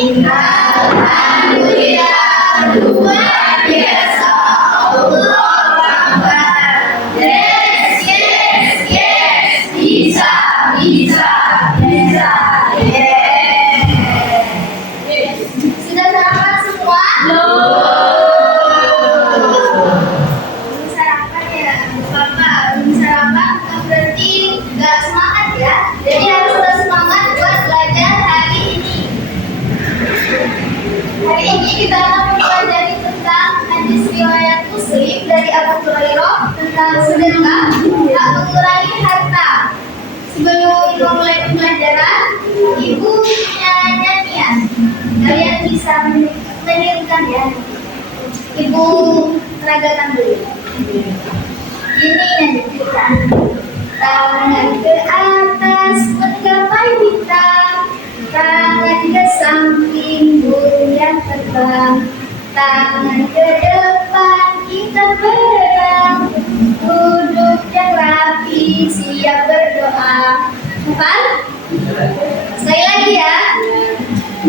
Alhamdulillah, luar biasa. Allah Akbar. Yes, yes, yes. Bisa, bisa, bisa. Yes. Sudah sarapan semua? Belum sarapan ya, Bapak. Belum sarapan bukan berarti nggak semangat ya. Jadi harus tetap semangat buat belajar hari ini. Hari ini kita akan mempelajari tentang hadis riwayat Muslim dari Abu Hurairah tentang sedekah tak mengurangi harta. Sebelum memulai pembelajaran, Ibu punya nyanyian. Kalian bisa menirukan ya. Ibu peragakan dulu. Ini yang kita. Tangan ke atas menggapai bintang, tangan ke samping burung yang terbang, tangan ke depan kita berang, duduk yang rapi siap berdoa. Hafal? Sekali lagi ya.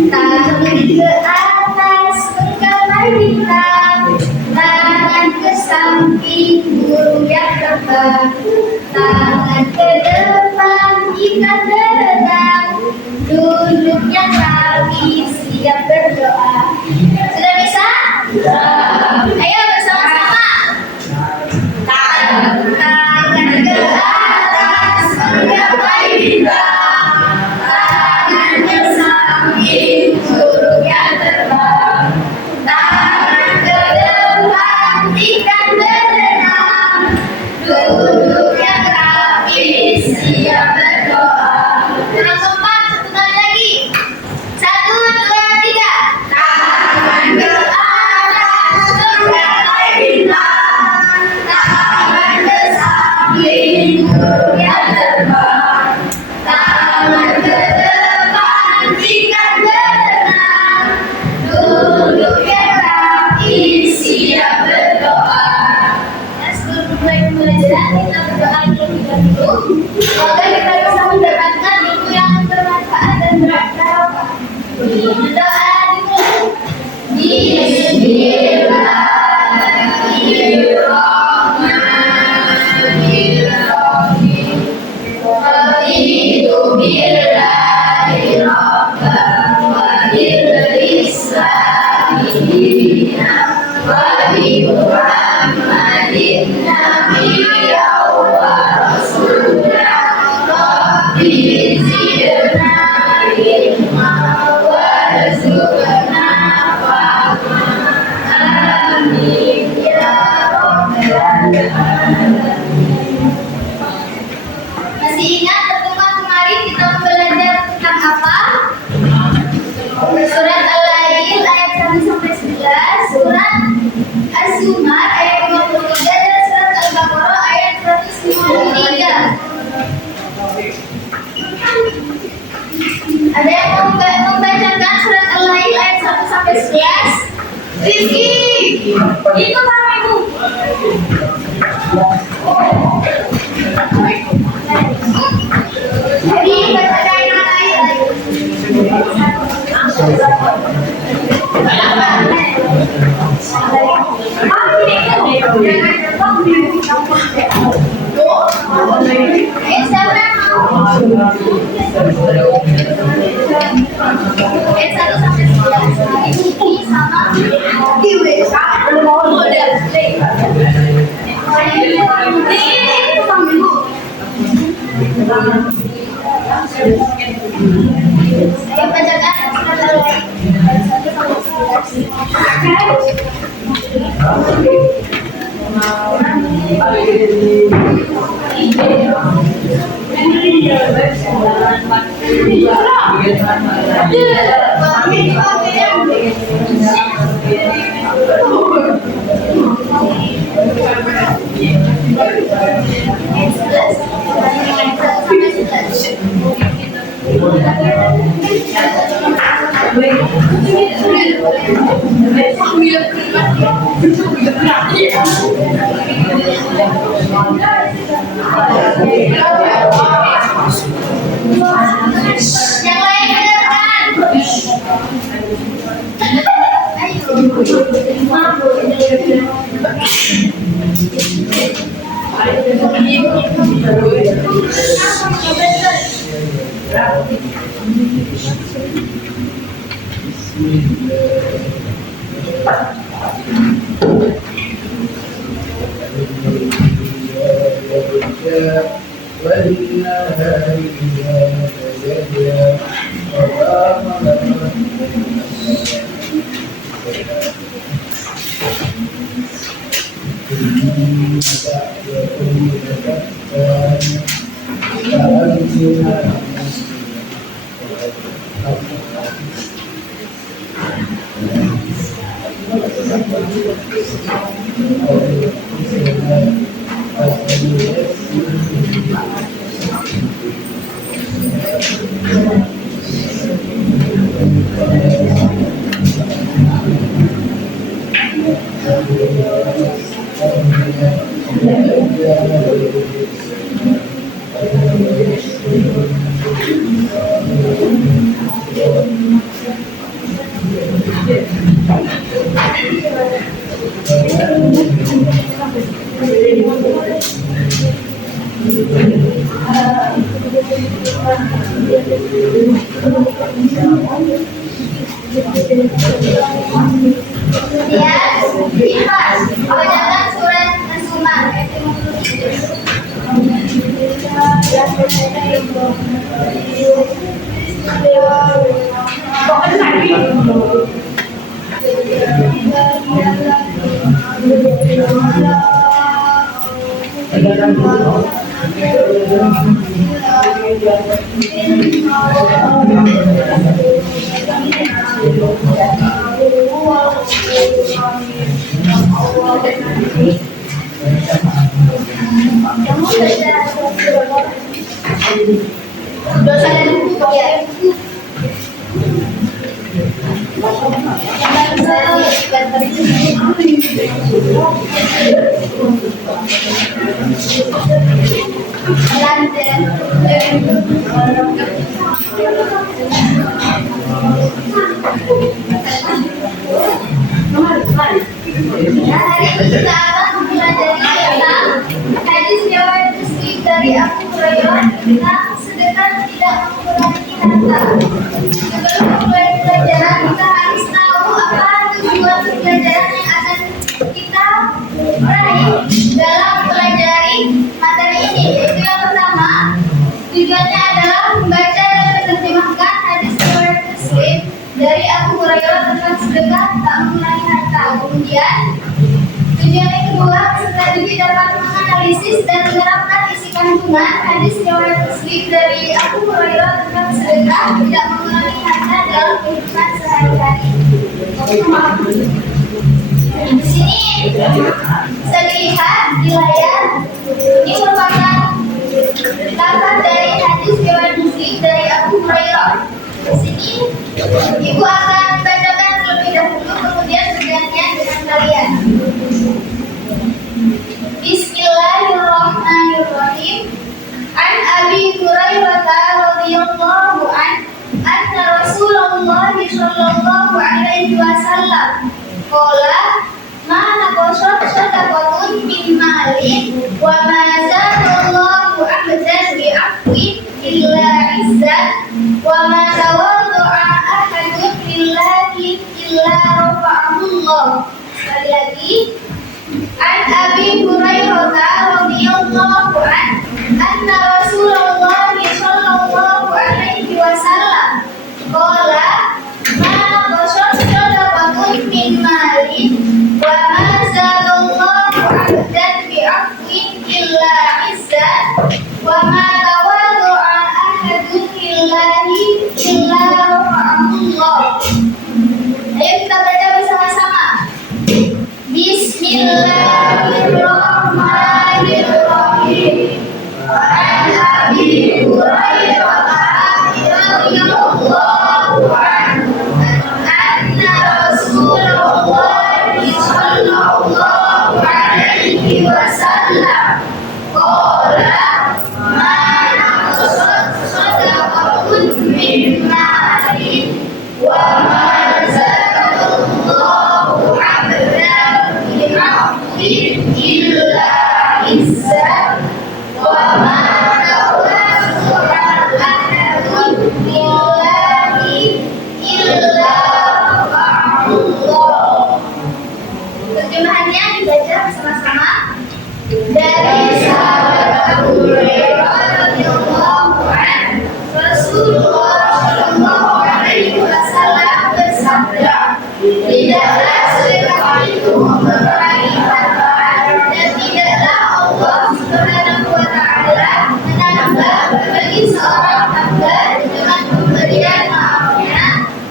Tangan ke atas menggapai bintang, tangan ke samping burung yang terbang, tangan ke depan kita berang, duduk yang rapi siap berdoa. Sudah bisa? Ayo bersama-sama. Tangan ke atas menggapai bintang, tangan ke samping burung yang terbang, tangan ke depan ikan berenang, duduk yang rapi siap berdoa. Yang keempat, satu kali lagi. 1, 2, 3. Tangan ke atas menggapai bintang, tangan ke samping burung yang terbang, tangan ke depan ikan berenang, duduk yang rapi siap berdoa. Dan sebelum mulai pembelajaran, kita berdoa terlebih dahulu. Semoga kita bisa mendapatkan ilmu yang bermanfaat dan bermanfaat. Berdoa dimulai. Bismillahirrahmanirrahim. Raditu billahi rabban wa bil islami dinan wa bi Muhammadin nabiyyan wa rasulan. Rabbi zidna ilma warzuqna fahma. Amin ya rabbal alamin. Masih ingat pertemuan kemarin kita belajar tentang apa? Surat Al-Lail ayat 1 sampai 11, surat Az-Zumar ayat 53 dan surat Al-Baqarah ayat 153. Ada yang mau membacakan surat Al-Lail ayat 1 sampai 11? Rizky, itu sama ibu. Jadi bacakan Al-Lail. Siapa yang mau? Ayat 1 sampai 11. Ini sama Dewi. Saya bacakan surat Al-Lail ayat 1 Yang lain dengarkan. Kemudian, dibahas bacakan surat An-Zumar ayat 30. Dosa dan hukum ya. Hari ini kita akan mempelajari tentang hadis riwayat Muslim dari Abu Hurairah tentang sedekah tidak mengurangi harta. Sebelum memulai pelajaran, kita harus tahu apa tujuan pelajaran yang akan kita raih dalam mempelajari materi ini. Yaitu yang pertama, tujuannya adalah membaca dan menerjemahkan hadis riwayat Muslim dari Abu Hurairah tentang sedekah tak mengurangi harta. Kemudian tujuan yang kedua, peserta didik dapat menganalisis dan menerapkan isi kandungan hadis riwayat Muslim dari Abu Hurairah tentang sedekah tidak mengurangi harta dalam kehidupan sehari-hari. Di sini bisa dilihat di layar, ini merupakan lafaz dari hadis riwayat Muslim dari Abu Hurairah. Di sini ibu akan bacakan terlebih dahulu, kemudian bergantian dengan kalian. Bismillahirrahmanirrahim. An Abi Hurairah radhiyallahu an anna Rasulullah sallallahu alaihi wasallam qala ma naqasat sadaqatun min malin wa ma zadallahu abdan bi afwin illa izzat wa ma tawaddu'a ahadun lillahi illa rafa'ahu Allah. Sekali lagi, An Abi Hurairah radhiyallahu an anna Rasulullah sallallahu alaihi wasallam qala ma naqasat sadaqatun min malin wa ma zadallahu abdan bi afwin illa izzat wa ma tawaddu'a ahadun lillahi illa rafa'ahu Allah. Ayo kita baca bersama-sama. Bismillahirrahmanirrahim. An Abi Hurairah radhiyallahu anhu anna Rasulullah sallallahu alaihi wasallam qala ma naqasat sadaqatun min malin wa ma zadallahu izzat wa ma tawaddu ahadun billahi illa rafa'ahullah. Terjemahannya dibaca bersama-sama dari sahabat Abu Hurairah radhiyallahu anhu. Rasulullah shallallahu alaihi wasallam bersabda, tidaklah sedekah itu mengurangi harta, dan tidaklah Allah Subhanahu wa taala menambah bagi seorang hamba dengan pemberian maafnya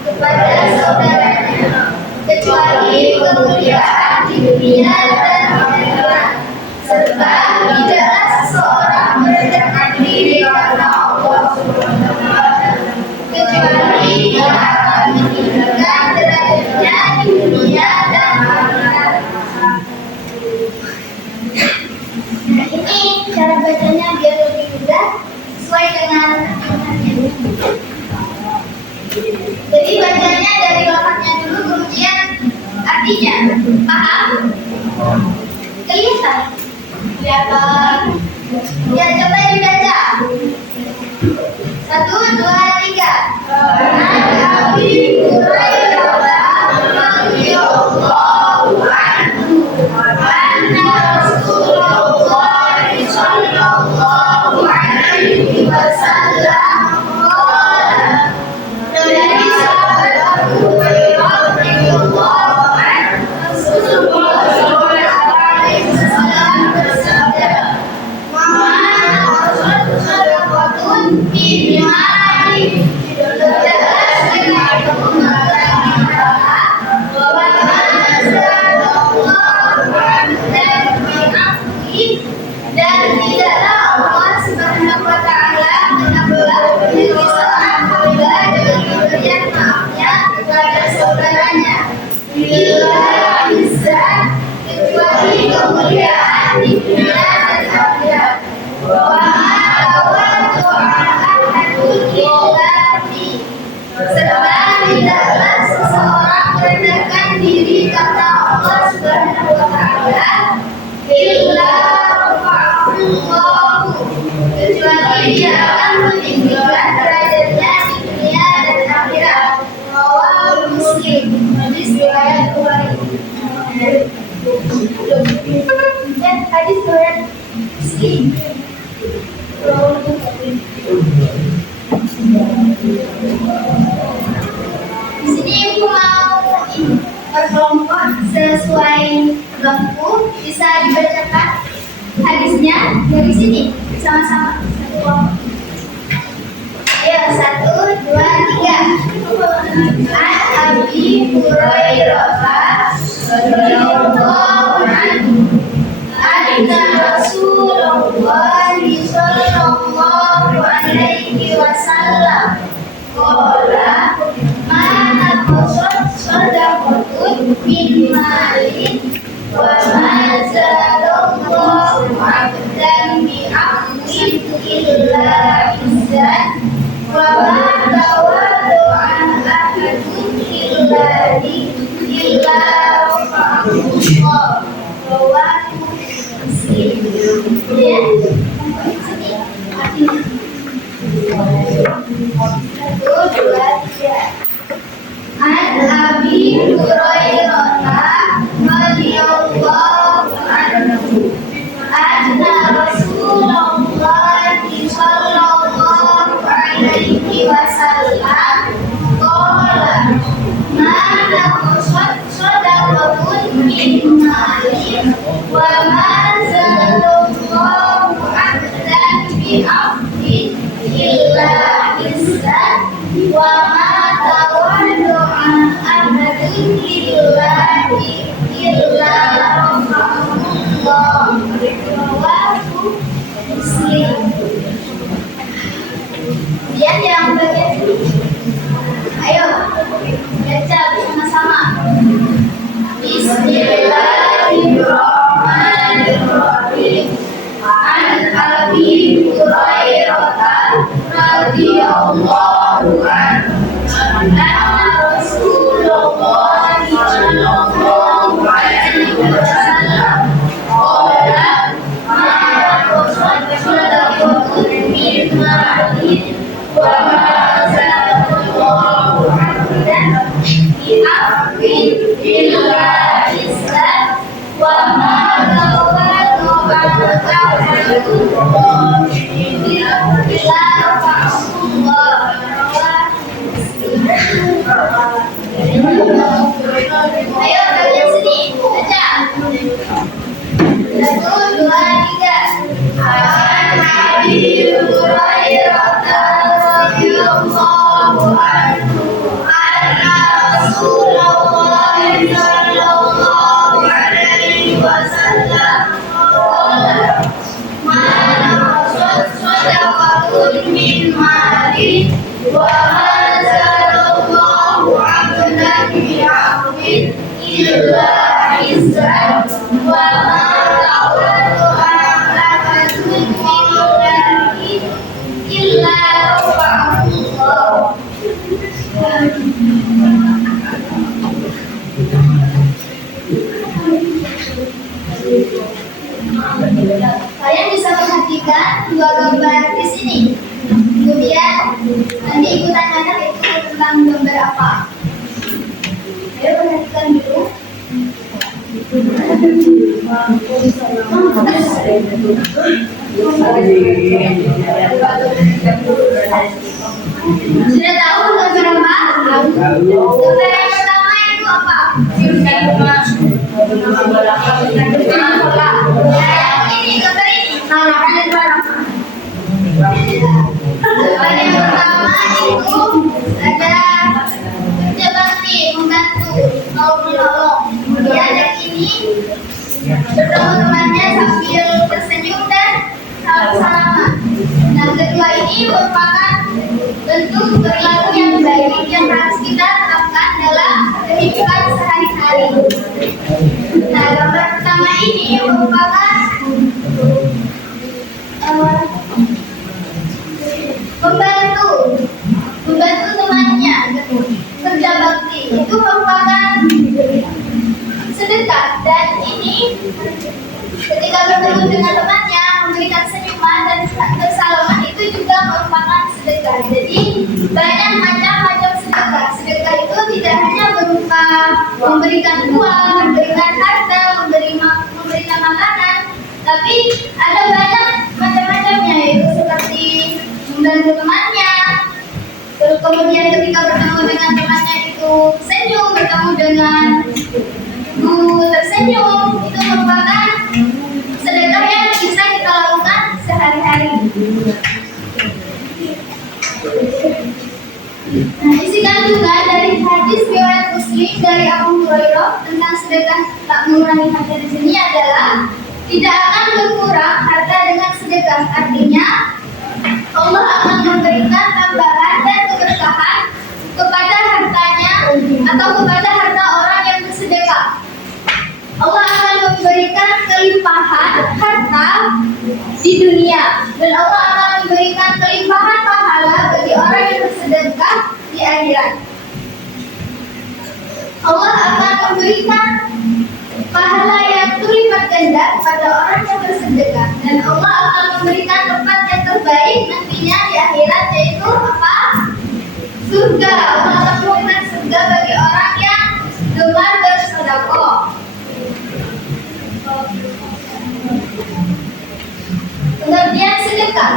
kepada saudaranya, kecuali kemuliaan di dunia dan akhirat. Serta tidaklah seseorang merendahkan diri karena Allah Subhanahu wa taala, kecuali dia akan meninggikan derajatnya di dunia dan akhirat. Nah, ini cara bacanya biar lebih mudah sesuai dengan terjemahannya. Jadi bacanya dari lafaznya dulu, kemudian artinya. Paham? Kelihatan? Kelihatan? Ya, coba dibaca. 1, 2, 3. Abi Hurairah radhiyallahu anhu anna Rasulullah sallallahu alaihi wasallam qala, dari sahabat Abu Hurairah radhiyallahu anhu, Rasulullah sallallahu alaihi wasallam bersabda, sadaqatun fi mali, tidaklah sedekah itu mengurangi harta, wa ma zadallahu abdan bi'afwi, dan tidaklah Allah Subhanahu wa taala menambah bagi seorang hamba dengan pemberian maafnya kepada saudaranya, illa izzat, kecuali kemuliaan di dunia dan akhirat. Wa ma tawaddu ahadun lillahi, serta tidaklah seseorang merendahkan diri karena Allah Subhanahu wa taala, illa rafa'ahullah, kecuali dia akan meninggikan derajatnya di dunia dan akhirat. Rawahu Muslim, hadis riwayat Bukhari. Dan hadis riwayat Muslim. Di sini ibu mau berkelompok sesuai bangku, bisa dibacakan hadisnya dari sini sama-sama. Satu kelompok. Ayo, 1, 2, 3. An Abi Hurairah radhiyallahu anhu anna Rasulullah sallallahu alaihi wasallam qala, ma naqasat sadaqatun min malin, wa ma zadallahu abdan bi'afwin illa izzat, wa ma tawaddu'a ahadun lillahi illa rafa'ahullah. Rawahu Muslim. Ya, sini. 1, 2, 3. An Abi Hurairah radhiyallahu anhu anna Rasulullah sallallahu alaihi wasallam qala, ma naqasat sadaqatun min malin, wa ma zadallahu abdan bi'afwin illa izzat, wa ma tawaddu'a ahadun lillahi illa rafa'ahullah. Rawahu Muslim. Kemudian yang bagian sini, ayo baca bersama-sama. Bismillahirrahmanirrahim. An Abi Hurairah radhiyallahu anhu anna Rasulullah sallallahu alaihi wasallam qala, ma Ayo kalian sini, baca. Satu, dua, tiga. An-Nabi Hurairah radhiyallahu anhu anna Rasulullah sallallahu alaihi wasallam qala ma naqasat sadaqatun min mali wa ma zalallahu 'abdan bi'afwin illa izzan wa ma ta'awadu ahadun minallahi illa rafa'ahullah. Kalian bisa perhatikan dua gambar di sini. Kemudian nanti ikutan anak itu tentang gambar apa. Ayo perhatikan dulu. Sudah tahu gambar apa? Gambar yang pertama itu apa? Ini gambar ini. Gambar yang pertama itu ada kerja bakti, membantu, mau menolong. Kemudian yang ini bertemu temannya sambil tersenyum dan salam-salaman. Nah, kedua ini merupakan bentuk perilaku yang baik yang harus kita terapkan dalam kehidupan sehari-hari. Nah, gambar pertama ini merupakan membantu temannya, kerja bakti itu merupakan sedekah, dan ini ketika bertemu dengan temannya memberikan senyuman dan bersalaman itu juga merupakan sedekah. Jadi banyak macam-macam sedekah. Sedekah itu tidak hanya berupa memberikan uang, memberikan harta, memberikan makanan, tapi ada banyak macam-macamnya, yaitu seperti membantu temannya. Terus kemudian ketika bertemu dengan temannya itu senyum, bertemu dengan guru tersenyum, itu merupakan sedekah yang bisa kita lakukan sehari-hari. Nah, isi kandungan dari hadis riwayat Muslim dari Abu Hurairah tentang sedekah tak mengurangi harta di sini adalah tidak akan berkurang harta dengan sedekah. Artinya Allah akan memberikan tambahan dan keberkahan kepada hartanya atau kepada harta orang yang bersedekah. Allah akan memberikan kelimpahan harta di dunia, dan Allah akan memberikan kelimpahan pahala bagi orang yang bersedekah di akhirat. Allah akan memberikan pahala yang berlipat ganda kepada orang yang bersedekah, dan Allah akan memberikan tempat yang terbaik nantinya di akhirat, yaitu apa? Surga. Allah akan memberikan surga bagi orang yang gemar bersedekah. Pengertian sedekah.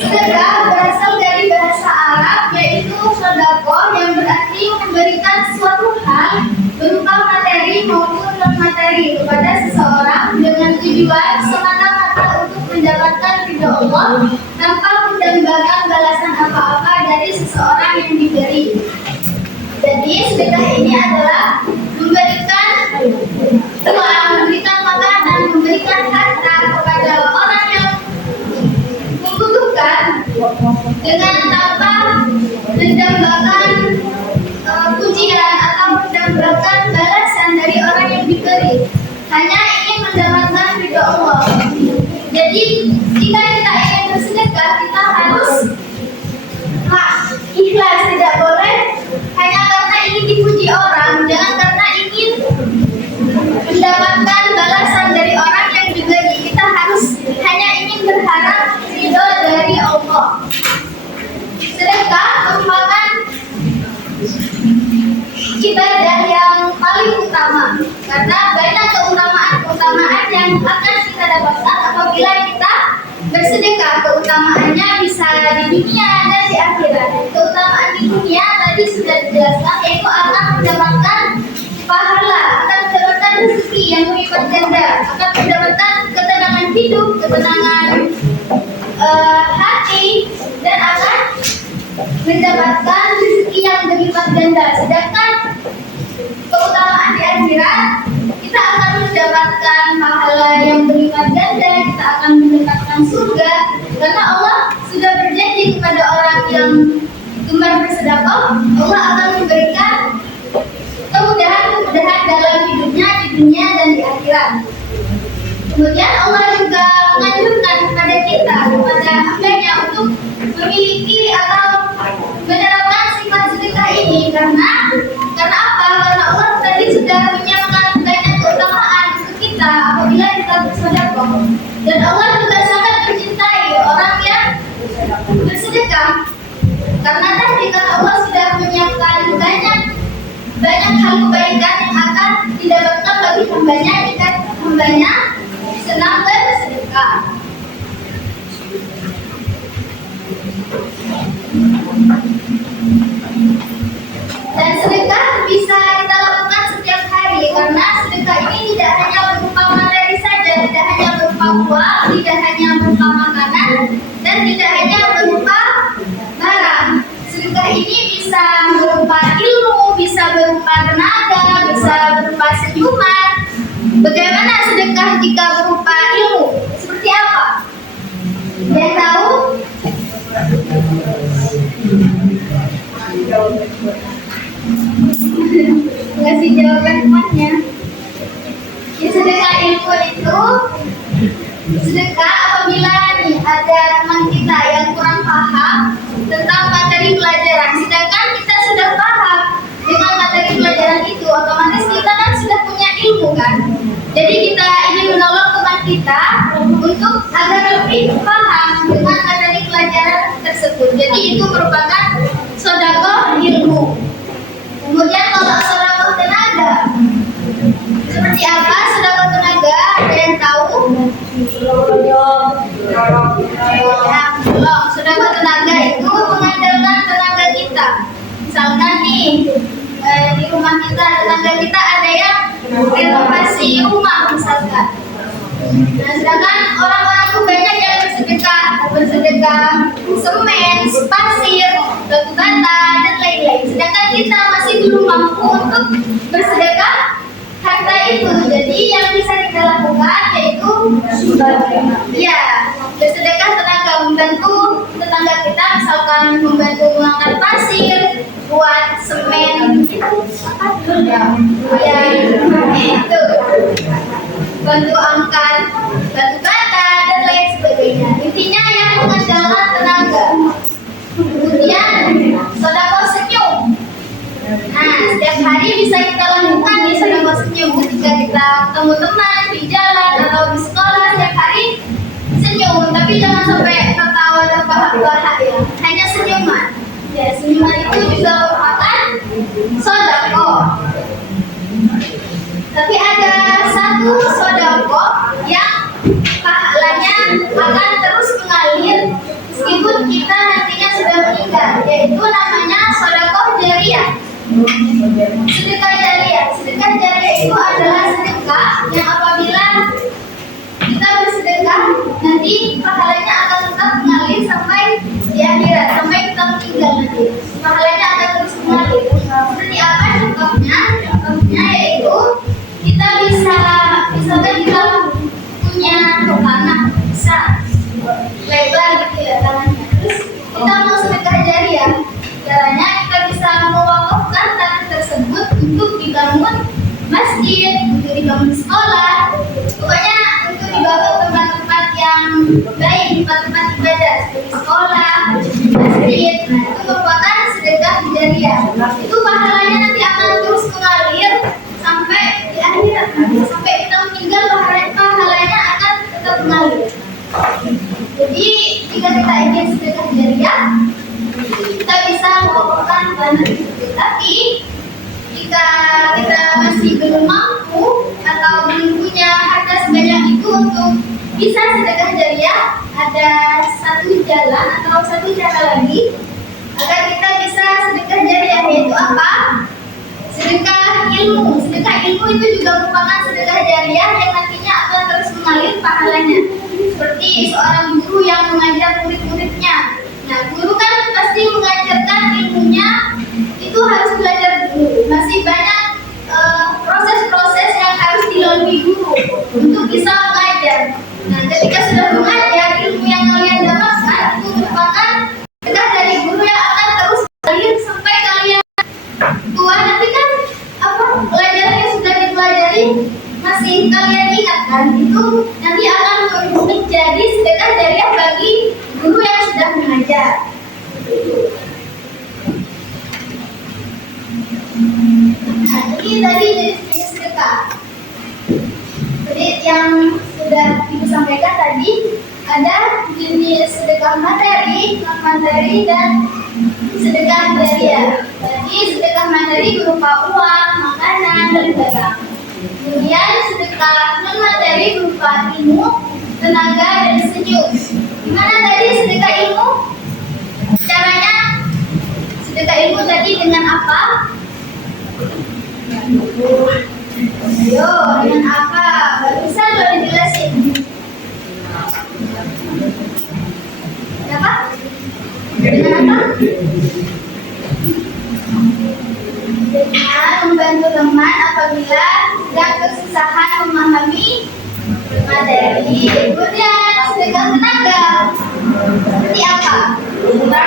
Sedekah berasal dari bahasa Arab, yaitu sedekah, yang berarti memberikan suatu hal berupa materi maupun non-materi kepada seseorang dengan tujuan semata-mata untuk mendapatkan ridho Allah tanpa mendambakan balasan apa-apa dari seseorang yang diberi. Jadi sedekah ini adalah memberikan uang, memberikan makanan, memberikan harta kepada orang yang membutuhkan dengan tanpa mendambakan pujian atau mendambakan balasan dari orang yang diberi, hanya ingin mendapatkan ridho Allah. Jadi jika kita ingin bersedekah, kita harus ikhlas, tidak boleh hanya karena ingin dipuji orang, jangan karena ingin mendapatkan balasan dari orang yang diberi. Kita harus hanya ingin berharap ridho dari Allah. Sedekah merupakan ibadah yang paling utama, karena banyak keutamaan yang akan kita dapatkan apabila kita Bersedekah keutamaannya bisa di dunia dan di akhirat. Keutamaan di dunia tadi sudah dijelaskan, yaitu akan mendapatkan pahala, akan mendapatkan rezeki yang berlipat ganda, akan mendapatkan ketenangan hidup, ketenangan hati, dan akan mendapatkan rezeki yang berlipat ganda. Sedangkan keutamaan di akhirat, kita akan mendapatkan pahala yang berlipat ganda, kita akan mendapatkan surga, karena Allah sudah berjanji kepada orang yang gemar bersedekah, Allah akan memberikan kemudahan dalam hidupnya di dunia dan di akhirat. Kemudian Allah juga menganjurkan kepada kita, kepada hambanya untuk memiliki atau menerapkan sifat sedekah ini karena apa? Karena Allah tadi sudah menyiapkan banyak keutamaan untuk kita apabila kita bersedekah. Dan Allah juga sangat mencintai orang yang bersedekah. Karena tadi karena Allah sudah menyiapkan banyak hal kebaikan yang akan didapatkan bagi hambanya jika hambanya senang bersedekah. Dan sedekah bisa kita lakukan setiap hari karena sedekah ini tidak hanya berupa materi saja, tidak hanya berupa uang, tidak hanya berupa makanan, dan tidak hanya berupa barang. Sedekah ini bisa berupa ilmu, bisa berupa tenaga, bisa berupa senyuman. Bagaimana sedekah jika berupa ilmu? Seperti apa? Yang tahu? Kasih jawaban temannya. Ya, sedekah ilmu itu sedekah apabila nih ada teman kita yang kurang paham tentang materi pelajaran, sedangkan kita sudah paham dengan materi pelajaran itu, otomatis kita kan sudah punya ilmu kan. Jadi kita ingin menolong teman kita untuk agar lebih paham dengan materi pelajaran tersebut. Jadi itu merupakan sedekah ilmu. Kemudian kalau sedekah tenaga, seperti apa sedekah tenaga? Ada yang tahu? Belum. Sedekah tenaga itu mengandalkan tenaga kita. Misalkan nih di rumah kita, tenaga kita ada yang renovasi rumah misalkan. Nah, sedangkan orang-orang itu banyak yang bersedekah semen, pasir, batu bata, dan lain-lain. Sedangkan kita masih belum mampu untuk bersedekah harta itu. Jadi yang bisa kita lakukan yaitu bersedekah tenaga, membantu tetangga kita, misalkan membantu mengangkat pasir, buat semen itu bantu angkat batu bata dan lain sebagainya. Intinya yang mengandalkan tenaga. Kemudian sedekah senyum. Nah, setiap hari bisa kita lakukan di sedekah senyum ketika kita ketemu teman di jalan atau di sekolah, setiap hari senyum, tapi jangan sampai tertawa terbahak-bahak ya. Hanya senyuman. Ya, senyuman itu juga merupakan sedekah. Tapi ada satu sedekah yang pahalanya akan terus mengalir meskipun kita nantinya sudah meninggal, yaitu namanya sedekah jariyah. Sedekah jariyah. Sedekah jariyah itu adalah sedekah yang apabila kita bersedekah, nanti pahalanya akan tetap mengalir sampai di akhirat, sampai kita meninggal nanti. Pahalanya akan terus mengalir. Seperti apa contohnya? Contohnya yaitu kita misalkan kita punya tanah besar, lebar gitu ya tanahnya. Terus kita mau sedekah jariyah. Caranya kita bisa mewakafkan tanah tersebut untuk dibangun masjid, untuk dibangun sekolah, pokoknya untuk dibangun tempat-tempat yang baik, tempat-tempat ibadah seperti sekolah, masjid. Nah, itu merupakan sedekah jariyah. Itu pahalanya nanti akan terus mengalir sampai di akhirat, sampai kita meninggal, pahalanya akan tetap mengalir. Jadi jika kita ingin sedekah jariyah, kita bisa mewakafkan tanah tersebut. Tapi jika kita masih belum mampu atau belum punya harta sebanyak itu untuk bisa sedekah jariah, ada satu jalan atau satu cara lagi agar kita bisa sedekah jariah, yaitu apa? Sedekah ilmu. Sedekah ilmu itu juga merupakan sedekah jariah yang nantinya akan terus mengalir pahalanya. Seperti seorang guru yang mengajar murid-muridnya. Nah, guru kan pasti mengajarkan ilmunya itu harus belajar dulu. Masih banyak proses-proses yang harus dilalui guru untuk bisa mengajar. Nah, ketika sudah mengajar, ilmu yang kalian dapatkan itu merupakan sedekah dari guru yang akan terus mengalir sampai kalian tua. Nanti kan pelajaran yang sudah dipelajari masih kalian ingat kan, itu nanti akan menjadi sedekah jariah bagi guru yang sudah mengajar. Nah, ini tadi jenis sedekah. Jadi yang sudah Ibu sampaikan tadi, ada jenis sedekah materi, non materi, dan sedekah jariah. Jadi sedekah materi berupa uang, makanan, dan barang. Kemudian sedekah non materi berupa ilmu, tenaga, dan senyum. Gimana tadi sedekah ilmu? Caranya sedekah ilmu tadi dengan apa? Ayo, dengan apa? Barusan udah dijelasin. Apa? Dengan apa? Dengan membantu teman apabila sedang kesusahan memahami materi. Kemudian sedekah tenaga. Seperti apa? Sedekah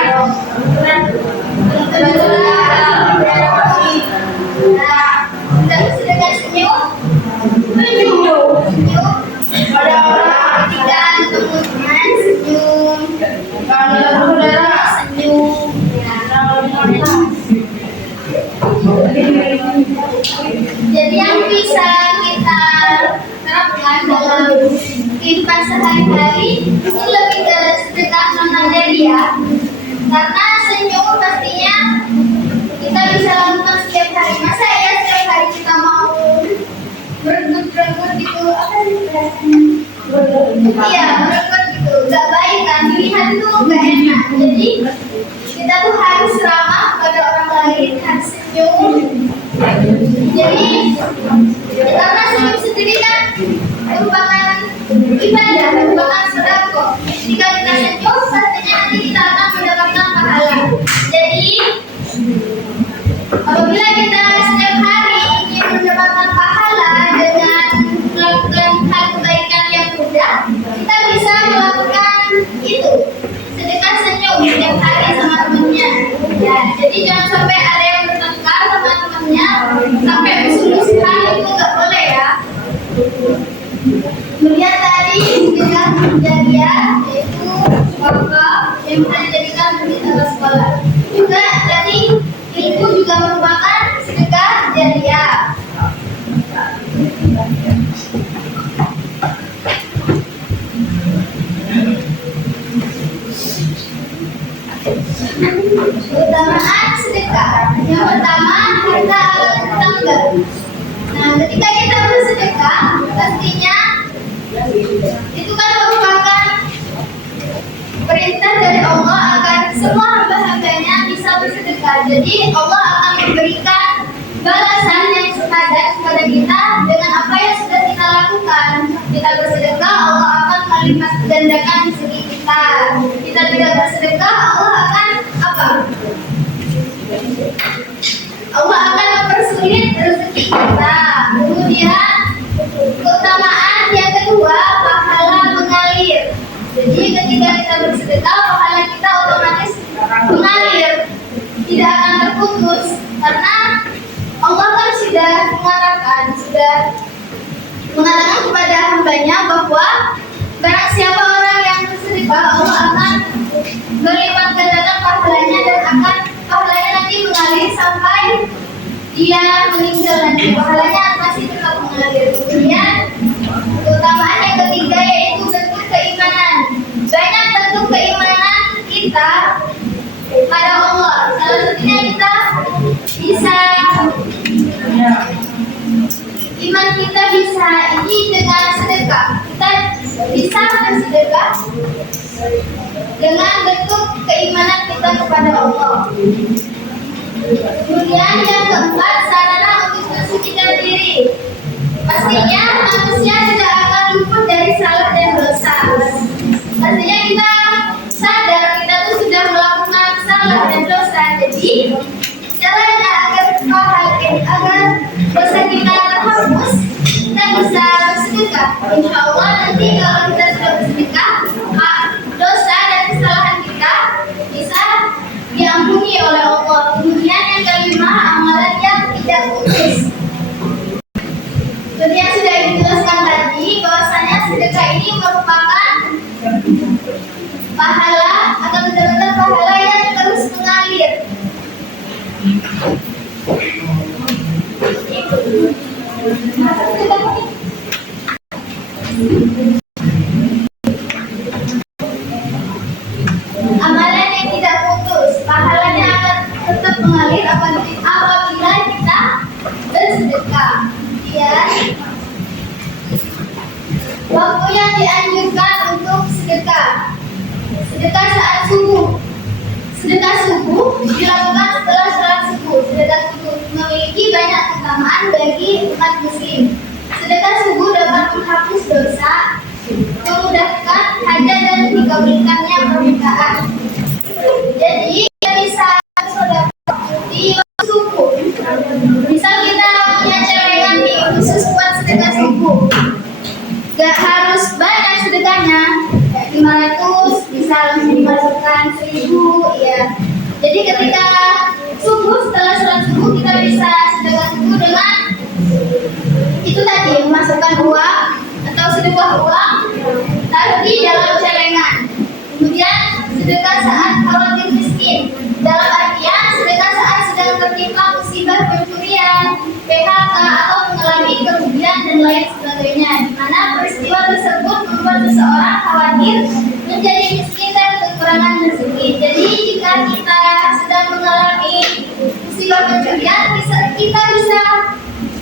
senyum. Pada orang ketika ketemu teman senyum. Jadi yang bisa kita terapkan dalam kehidupan sehari-hari itu lebih ke sedekah non materi ya. Karena senyum pastinya kita bisa lakukan setiap hari. Masa ya setiap hari kita mau bergut gitu, apa sih? Iya, bergut gitu, gak baik kan? Dilihat itu gak enak. Jadi kita tuh harus ramah pada orang lain, harus senyum. Jadi karena senyum sendiri kan merupakan ibadah, merupakan sedekah. Jika kita senyum, pastinya nanti kita akan mendapatkan pahala. Jadi apabila kita setiap hari ingin mendapatkan pahala dengan melakukan hal kebaikan yang mudah, kita bisa melakukan itu, sedekah senyum setiap hari sama temannya. Ya, jadi jangan sampai ada yang bertengkar sama temannya sampai musuh-musuhan, itu nggak boleh ya. Kemudian tadi sedekah jariah, yaitu wakaf yang bisa dijadikan masjid atau sekolah. Juga tadi ilmu juga merupakan sedekah jariah. Keutamaan sedekah. Yang pertama, harta tetangga. Nah, ketika kita bersedekah, pastinya itu kan merupakan perintah dari Allah agar semua hamba-hambanya bisa bersedekah. Jadi Allah akan memberikan balasan yang sepadan kepada kita dengan apa yang sudah kita lakukan. Kita bersedekah, Allah akan melipat gandakan rezeki kita. Kita tidak bersedekah, Allah akan apa? Allah akan mempersulit rezeki kita. Kemudian keutamaan yang kedua, pahala mengalir. Jadi ketika kita bersedekah, pahala kita otomatis mengalir, tidak akan terputus, karena Allah kan sudah mengatakan kepada hambanya bahwa barang siapa orang yang bersedekah, Allah akan berlipat gandakan pahalanya dan akan pahalanya nanti mengalir sampai dia meninggal nanti, pahalanya masih tetap mengalir. Kemudian keutamaan yang ketiga yaitu bentuk keimanan. Banyak bentuk keimanan kita pada Allah. Salah satunya kita bisa iman kita bisa ini dengan sedekah. Kita bisa bersedekah dengan bentuk keimanan kita kepada Allah. Kemudian yang keempat, sarana untuk mensucikan diri. Pastinya manusia tidak akan luput dari salah dan dosa. Pastinya kita sadar kita tuh sudah melakukan salah dan dosa. Jadi caranya agar dosa kita terhapus, kita bisa bersedekah. Insya Allah nanti kalau kita sudah bersedekah, dosa dan kesalahan kita bisa diampuni oleh Allah. Kemudian yang kelima, amalan yang tidak putus. Seperti yang sudah dijelaskan tadi, bahwasanya sedekah ini merupakan pahala atau benar-benar pahala yang terus mengalir. Amalan yang tidak putus, pahalanya akan tetap mengalir apabila kita bersedekah. Waktu yang dianjurkan untuk sedekah. Sedekah saat subuh. Sedekah subuh dilakukan setelah sholat subuh. Sedekah subuh memiliki banyak keutamaan bagi umat muslim. Sedekah subuh dapat menghapus dosa, memudahkan hajat dan dikabulkannya permintaan. Jadi kita bisa sedekah di waktu subuh. Misal kita punya celengan nih khusus buat sedekah subuh. Gak harus banyak sedekahnya, kayak 500 bisa langsung dimasukkan 1000 ya. Jadi ketika subuh, setelah sholat subuh kita bisa sedekah subuh dengan itu tadi, memasukkan uang atau sedekah uang taruh di dalam celengan. Kemudian sedekah saat khawatir miskin, dalam artian sedekah saat sedang tertimpa musibah pencurian, PHK atau mengalami kerugian dan lain sebagainya, di mana peristiwa tersebut membuat seseorang khawatir menjadi miskin dan kekurangan rezeki. Jadi jika kita sedang mengalami musibah pencurian, kita bisa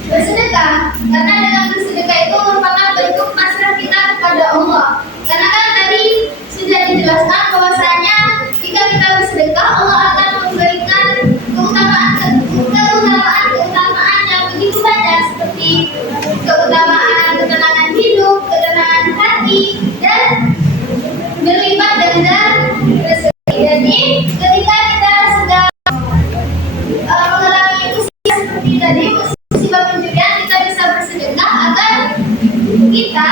bersedekah, karena dengan bersedekah itu merupakan bentuk pasrah kita kepada Allah. Karena kan tadi sudah dijelaskan bahwasanya jika kita bersedekah, Allah akan memberikan keutamaan yang begitu banyak, seperti keutamaan ketenangan hidup, ketenangan hati, dan berlipat ganda rezeki. Jadi ketika kita sedang mengalami musibah seperti tadi, musibah pencurian, kita bisa bersedekah agar kita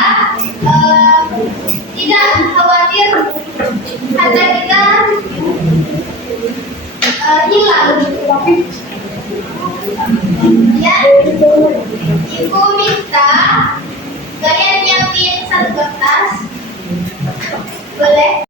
tidak khawatir harta kita hilang. Ya, Ibu minta kalian nyiapin satu kertas, boleh?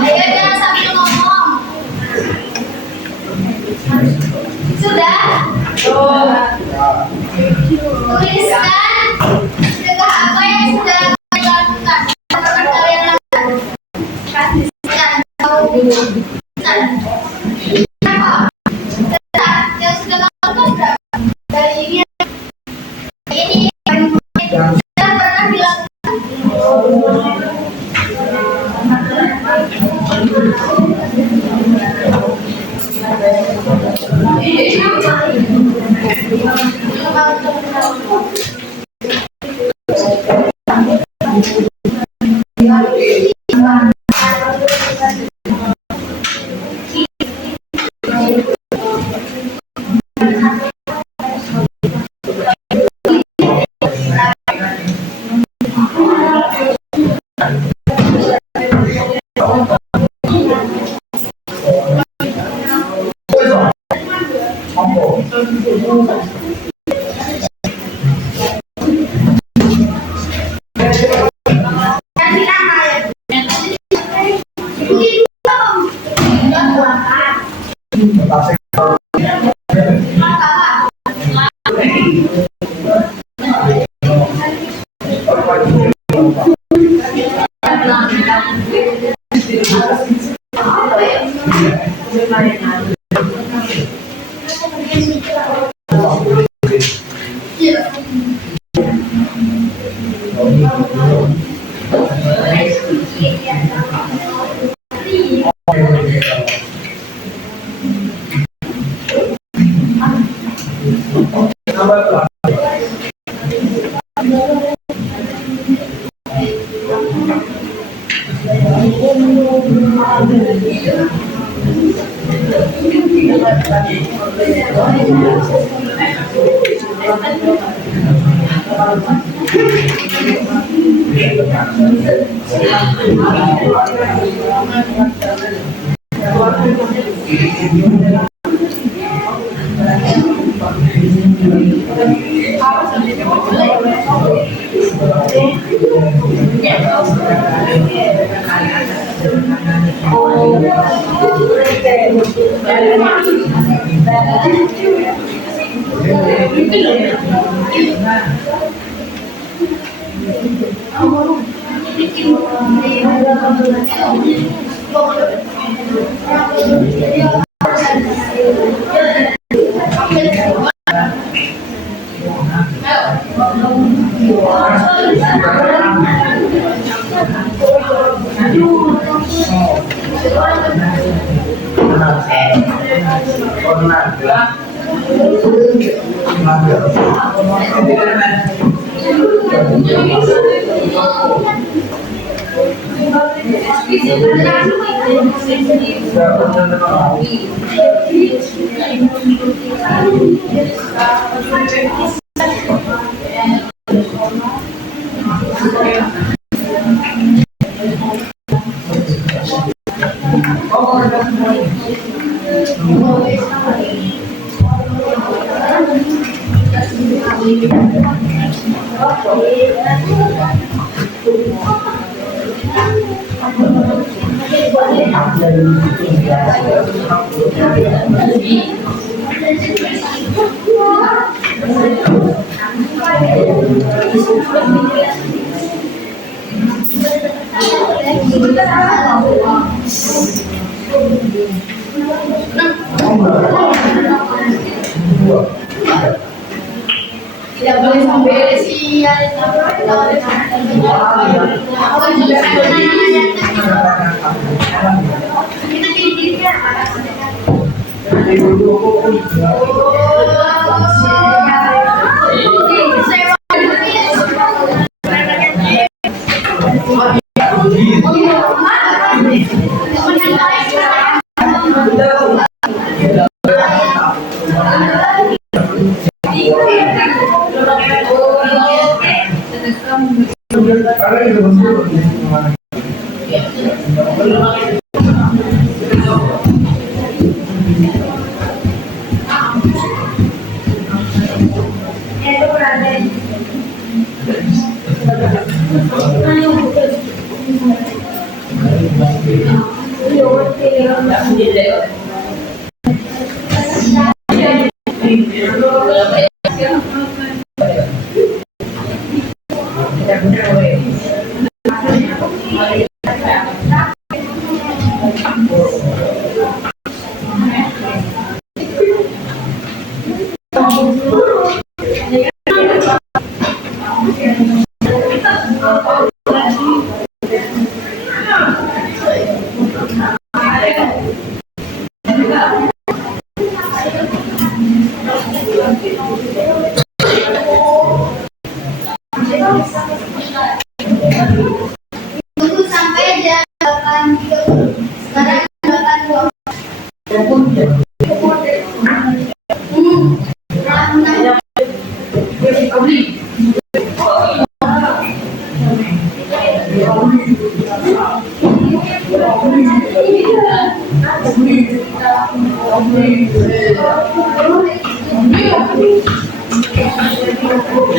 Ayo jangan sambil ngomong. Sudah? Tuliskan sedekah apa yang sudah dilakukan. Apakah kalian lakukan? Kasihkan. Apa? Sedekah yang sudah dilakukan berapa? Dari ini sudah pernah dilakukan. Tidak boleh sampai sial. Tidak boleh kita diri-dirinya. Tunggu sampai jam 8.30. Sekarang 8.20. Ibu.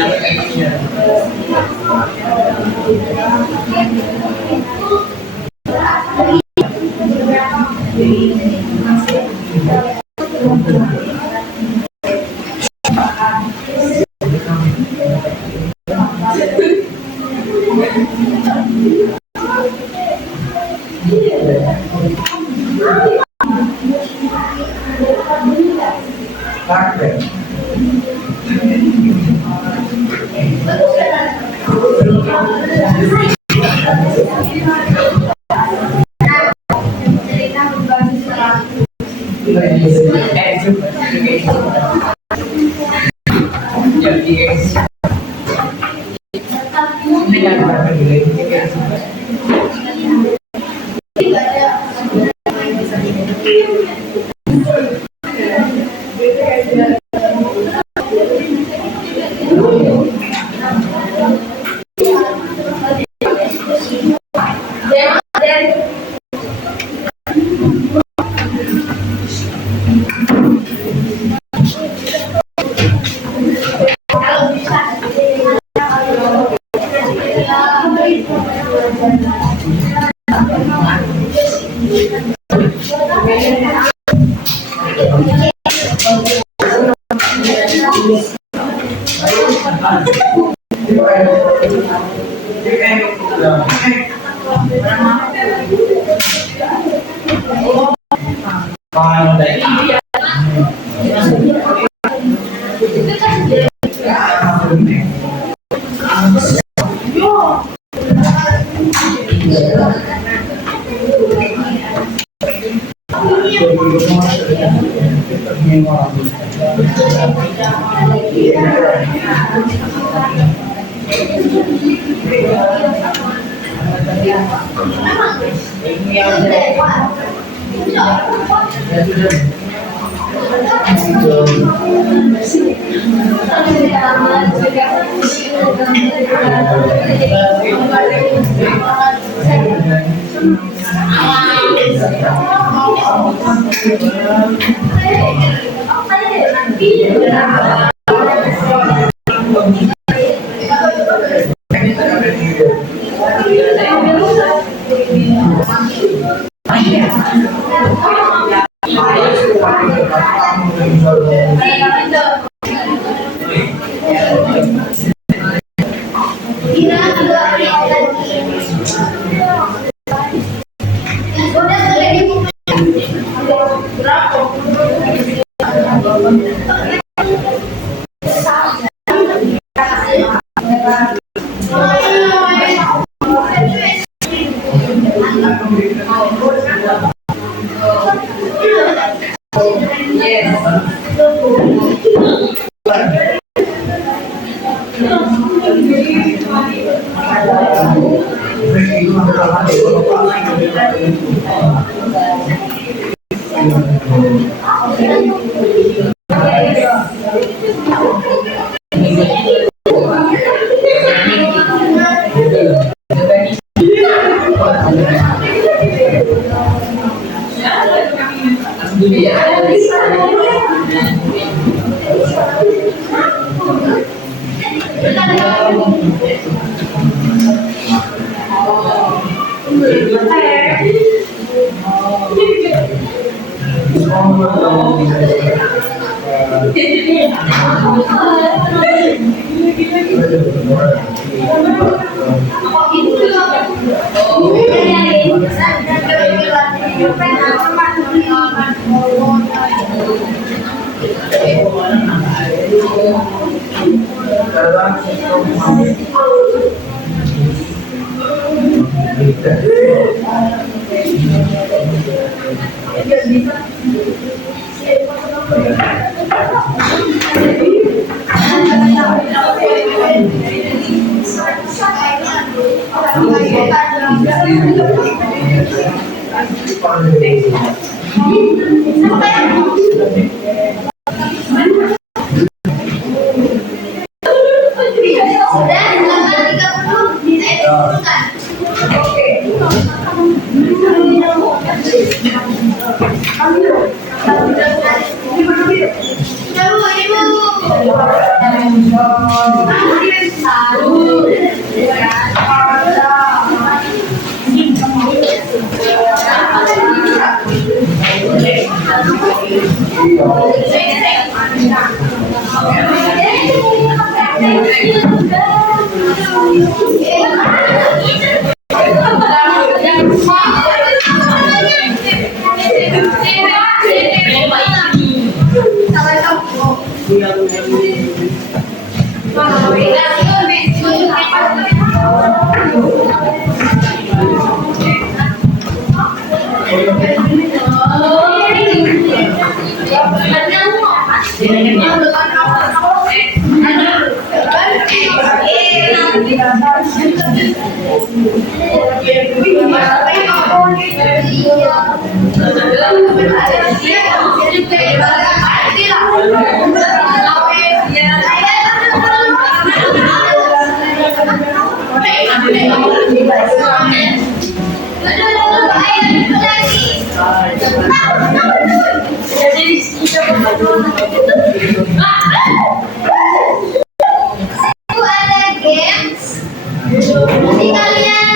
Nanti kalian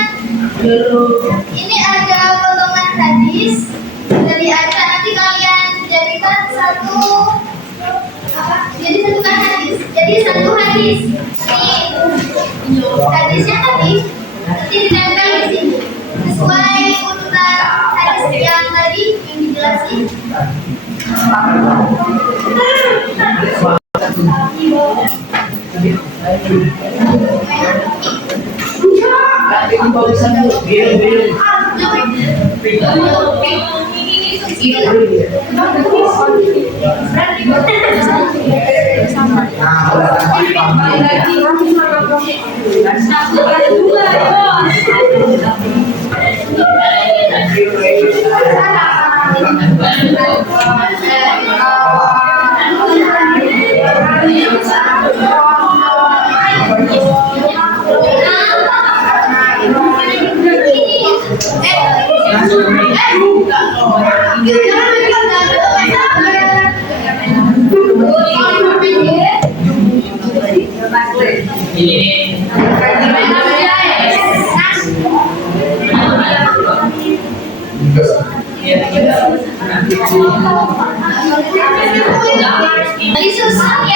ini ada potongan hadis dari Aca, nanti kalian jadikan satu apa? Jadi satu hadis. Ini hadisnya tadi nanti ditempel di sini sesuai urutan hadis yang tadi yang dijelasin. Disusut ya,